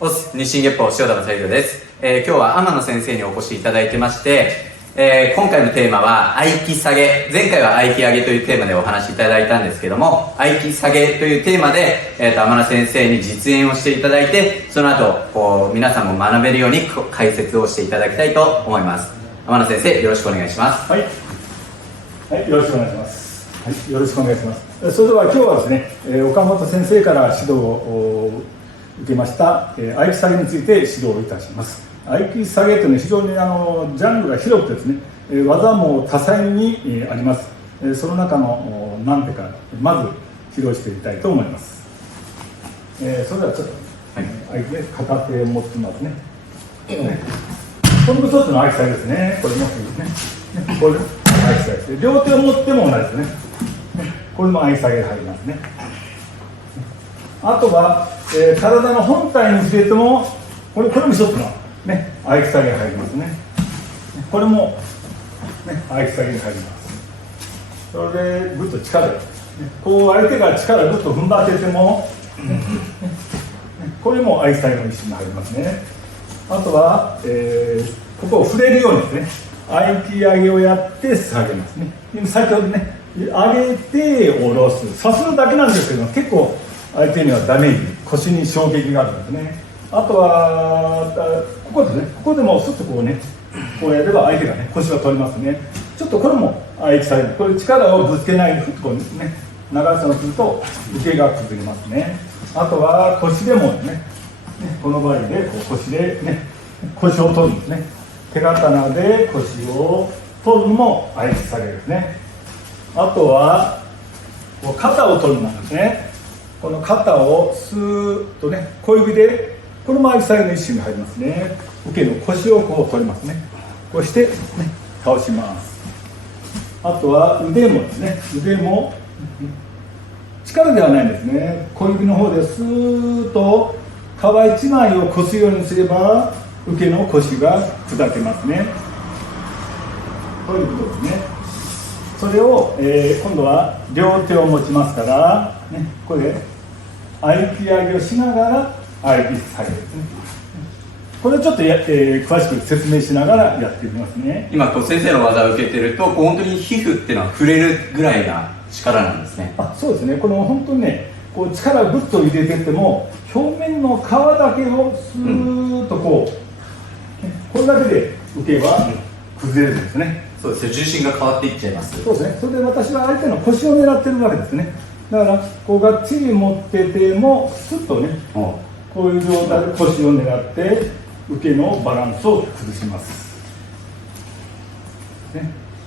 日進月歩塩田正宏です。今日は天野先生にお越しいただいてまして、今回のテーマは合気下げ、前回は合気上げというテーマでお話しいただいたんですけども、合気下げというテーマで、天野先生に実演をしていただいて、その後皆さんも学べるように解説をしていただきたいと思います。天野先生、よろしくお願いします。はい、はい、よろしくお願いします。はい、よろしくお願いします。それでは今日はですね、岡本先生から指導を受けました合気下げについて指導をいたします。合気下げというのは非常にジャンルが広くてですね、技も多彩にあります。その中の何手かまず披露していきたいと思います。それではちょっと、合気で片手を持ってますね。これも一つの合気下げですね。これもいいですね。これ合気下げです。両手を持っても同じですね。これも合気下げが入りますね。あとは、体の本体に触れてもこれも一つの、合気下げが入りますね。これも、合気下げに入ります。それでぐっと力を、こう相手が力をぐっと踏ん張ってても、これも合気下げの一種に入りますね。あとは、ここを触れるようにですね、合気上げをやって下げますね。先ほどね、上げて下ろす、さするだけなんですけども、結構相手にはダメージ、腰に衝撃があるんですね。あとはここですね、ここでもスッとこうやれば相手が腰が取りますね。ちょっとこれも合気下げ、これ力をぶつけないでふっとこうですね、長さをすると受けが崩れますね。あとは腰でもこの場合で腰で腰を取るんですね。手刀で腰を取るのも合気下げですね。あとは肩を取るなんですね。この肩をスーッと小指で、これも合気下げの一種に入りますね。受けの腰をこう取りますね。こうして、倒します。あとは腕もですね、腕も力ではないんですね。小指の方でスーッと皮一枚をこすようにすれば受けの腰が砕けますね。こういうことですね。それを、今度は両手を持ちますから、これで合気上げをしながら合気下げですね。これをちょっと詳しく説明しながらやってみますね。今先生の技を受けてると本当に皮膚っていうのは触れるぐらいな力なんですね。そうですね。この本当にこう力をグッと入れてっても表面の皮だけをスーッとこれだけで受けは崩れるんですね。そうですね、重心が変わっていっちゃいます。そうですね。それで私は相手の腰を狙ってるわけですね。だからこうがっちり持っててもスッとこういう状態で腰を狙って受けのバランスを崩します、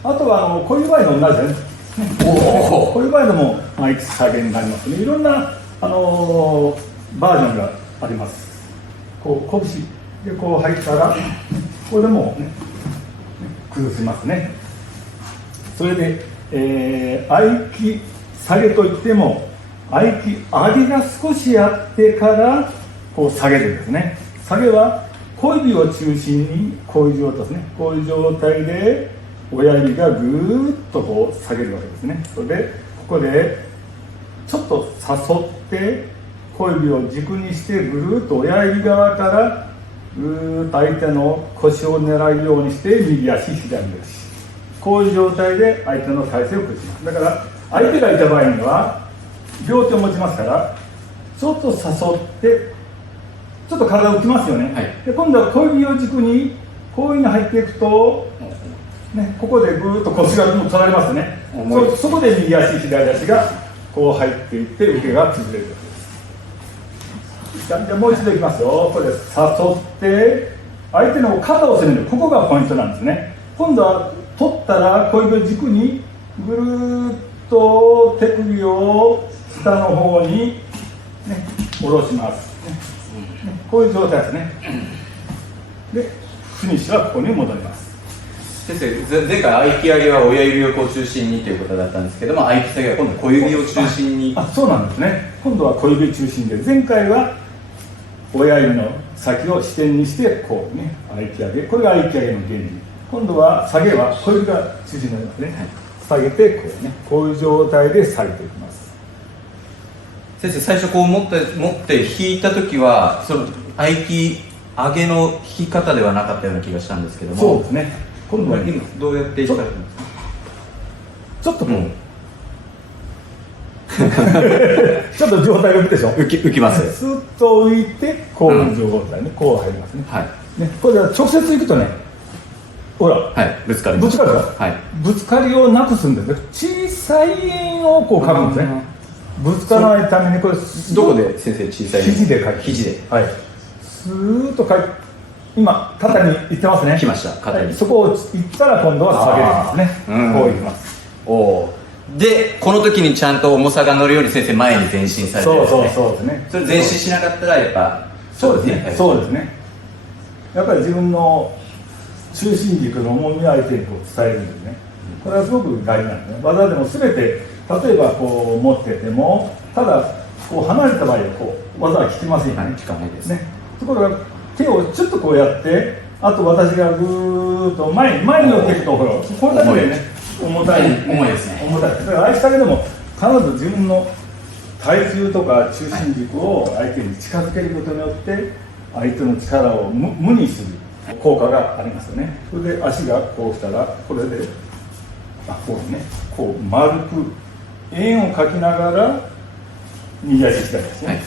あとはこういう場合の同じですね。こういう場合でも合気下げになりますね。いろんなバージョンがあります。こう拳でこう入ったらこれでも崩しますね。それで、合気下げといっても合気上げが少しあってからこう下げるんですね。下げは小指を中心にこういう状態ですね。こういう状態で親指がぐーっとこう下げるわけですね。それでここでちょっと誘って小指を軸にしてぐるーっと親指側からぐーっと相手の腰を狙うようにして右足左足、こういう状態で相手の体勢を崩します。だから相手がいた場合には両手を持ちますからちょっと誘ってちょっと体を浮きますよね、で今度は小指を軸にこういうふうに入っていくと、ここでぐーっと腰が取られますね。そこで右足左足がこう入っていって受けが崩れるわけです。じゃあもう一度いきますよ。これで誘って相手の肩を攻める、ここがポイントなんですね。今度は取ったら小指を軸にぐるーっと手首を下の方に、下ろします、こういう状態ですね。でフィニッシュはここに戻ります。先生、前回合気上げは親指をこう中心にということだったんですけども、合気下げは今度小指を中心に。そうなんですね。今度は小指中心で、前回は親指の先を支点にしてこう合気上げ、これが合気上げの原理。今度は下げは小指が中心になりますね。下げてこういう状態で下げていきます。先生、最初こう持って引いた時はその合気上げの引き方ではなかったような気がしたんですけども。そうですね。今度は今どうやって引かれてるんですか？ちょっとこう、ちょっと状態が浮くでしょ。浮きます。スッと浮いてこういう状態ね、こう入りますね。はいね、これは直接行くとね、ほら、はい、ぶつかる。ぶつかるでしょ。はい。ぶつかりをなくすんですね。小さい円をこう書くんですね。ぶつからないためにこれどこで先生小さい？肘で書いて。肘で。はい。スーッと書いて、今肩に行ってますね。来ました。肩に。はい、そこを行ったら今度は下げるんですね。こういきます。おお。で、この時にちゃんと重さが乗るように先生前に前進されてるんですね。そうですね。それ前進しなかったらやっぱそうですね。そうですね。やっぱり自分の中心軸の重みを相手にこう伝えるんですね。これはすごく大事なんですね。技でも全て、例えばこう持ってても、ただこう離れた場合はこう技は効きませんよね。効かないですね。ところが手をちょっとこうやって、あと私がぐーっと前に寄っていくところ、これだけでね。重たい、重いですね。重たい。だから愛したけでも必ず自分の体重とか中心軸を相手に近づけることによって相手の力を無にする効果がありますよね。それで足がこうしたらこれでこうね、こう丸く円を描きながら右足左ですね。はい、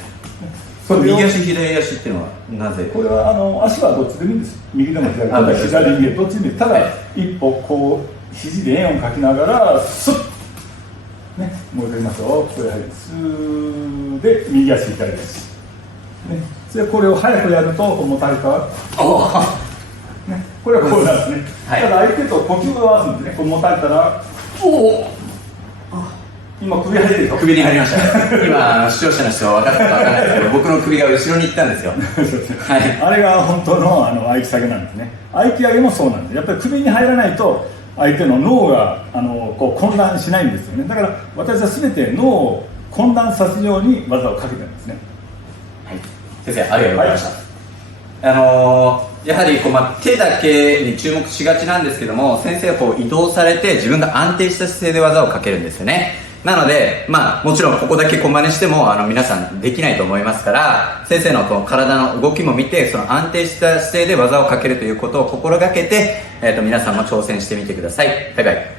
それ右足左足っていうのはなぜ？これは足はどっちでもいいんです。右でも左でも左右どっちでもいい。ただ一歩こう肘で円を描きながらスッね、もう一回言いましょう。これはいスーで右足左足ね。でこれを早くやると重たいからね、これはこうなんですね。はい、ただ相手と呼吸を合わすんですね。こう持たれたら今首入ってるでしょ。首に入りました今視聴者の人は分かったか分からないですけど僕の首が後ろに行ったんですよはい、あれが本当の合気下げなんですね。合気上げもそうなんです。やっぱり首に入らないと相手の脳がこう混乱しないんですよね。だから私は全て脳を混乱させるように技をかけてるんですね。はい、先生ありがとうございました。はい、やはり手だけに注目しがちなんですけども、先生はこう移動されて自分が安定した姿勢で技をかけるんですよね。なので、もちろんここだけ真似しても皆さんできないと思いますから、先生のこの体の動きも見て、その安定した姿勢で技をかけるということを心がけて、皆さんも挑戦してみてください。バイバイ。